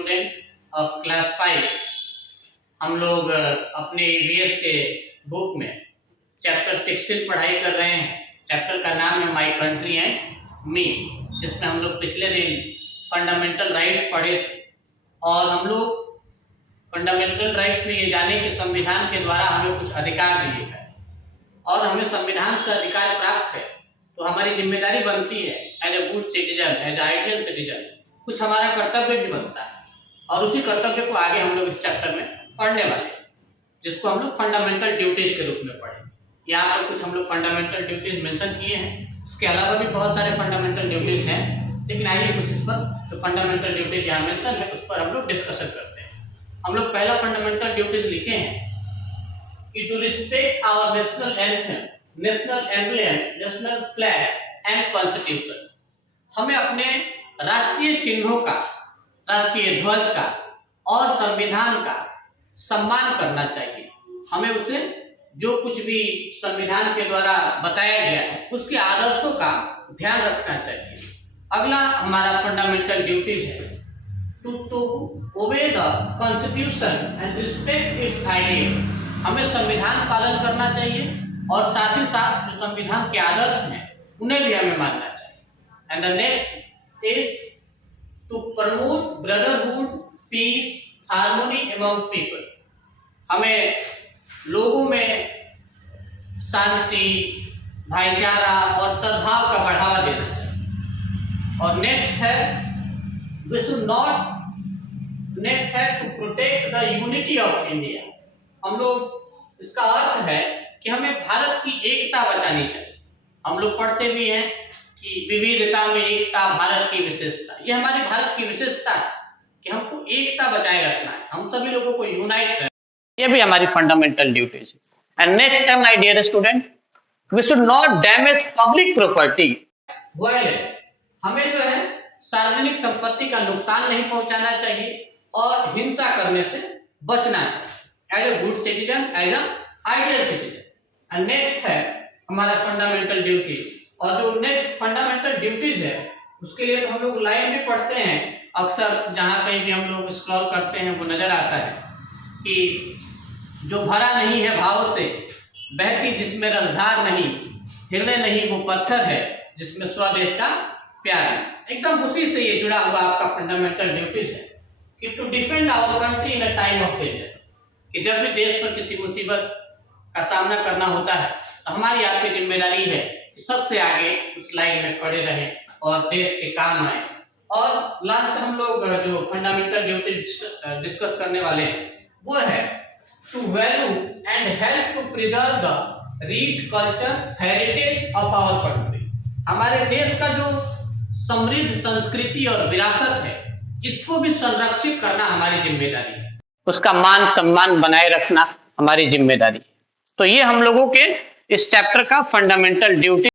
Student of class 5 हम लोग अपने ईवीएस के बुक में चैप्टर 16 पढ़ाई कर रहे हैं। चैप्टर का नाम है माय कंट्री एंड मी, जिसमें हम लोग पिछले दिन फंडामेंटल राइट्स पढ़े थे। और हम लोग फंडामेंटल राइट्स में ये जाने कि संविधान के द्वारा हमें कुछ अधिकार दिए गए और हमें संविधान से अधिकार प्राप्त है, तो हमारी जिम्मेदारी बनती है as a good citizen, as a ideal citizen, कुछ हमारा कर्तव्य भी बनता है। और उसी कर्तव्य को आगे हम लोग इस चैप्टर में पढ़ने वाले हैं, जिसको हम लोग फंडामेंटल ड्यूटीज के रूप में पढ़ेंगे। यहाँ पर कुछ हम लोग फंडामेंटल ड्यूटीज मेंशन किए हैं। इसके अलावा भी बहुत सारे फंडामेंटल ड्यूटीज हैं, लेकिन आइए कुछ इस पर जो फंडामेंटल ड्यूटीज यहाँ मेंशन है उस पर हम लोग डिस्कशन करते हैं। हम लोग पहला फंडामेंटल ड्यूटीज लिखे हैं कि to respect our national anthem, national emblem, national flag and constitution. हमें अपने राष्ट्रीय चिन्हों का, राष्ट्रीय ध्वज का और संविधान का सम्मान करना चाहिए। हमें उसे जो कुछ भी संविधान के द्वारा बताया गया है उसके आदर्शों का ध्यान रखना चाहिए। अगला हमारा फंडामेंटल ड्यूटीज है to obey the constitution and respect its ideal. हमें संविधान पालन करना चाहिए और साथ ही साथ जो संविधान के आदर्श हैं उन्हें भी हमें मानना चाहिए। And the next is to promote brotherhood, peace, harmony among people. हमें लोगों में शांति, भाईचारा और सद्भाव का बढ़ावा देना चाहिए। और नेक्स्ट है to protect the unity of India. हम लोग, इसका अर्थ है कि हमें भारत की एकता बचानी चाहिए। हम लोग पढ़ते भी हैं कि विविधता में एकता भारत की विशेषता। ये हमारे भारत की विशेषता है कि हमको एकता बचाए रखना है, हम सभी लोगों को यूनाइट करना है। ये भी हमारी फंडामेंटल ड्यूटीज है। एंड नेक्स्ट है my dear student, we should not damage public property. Violence, हमें जो है सार्वजनिक संपत्ति का नुकसान नहीं पहुंचाना चाहिए और हिंसा करने से बचना चाहिए as a good citizen, as a ideal citizen. And next है हमारा फंडामेंटल ड्यूटी। और जो नेक्स्ट फंडामेंटल ड्यूटीज है उसके लिए तो हम लोग लाइन में पढ़ते हैं, अक्सर जहाँ कहीं भी हम लोग स्क्रॉल करते हैं वो नजर आता है कि जो भरा नहीं है भाव से, बहती जिसमें रसधार नहीं, हृदय नहीं वो पत्थर है जिसमें स्वदेश का प्यार है। एकदम उसी से ये जुड़ा हुआ आपका फंडामेंटल ड्यूटीज है कि to defend our country in a time of danger. कि जब भी देश पर किसी मुसीबत का सामना करना होता है तो हमारी आपकी जिम्मेदारी है कि सबसे आगे उस लाइन में खड़े रहें और देश के काम आए। और लास्ट हम लोग जो फंडामेंटल ड्यूटी डिस्कस करने वाले हैं वो है to value and help to preserve the rich culture heritage of our country. हमारे देश का जो समृद्ध संस्कृति और विरासत है इसको भी संरक्षित करना हमारी जिम्मेदारी है, उसका मान सम्मान बनाए रखना हमारी जिम्मेदारी है। तो ये हम लोगों के इस चैप्टर का फंडामेंटल ड्यूटी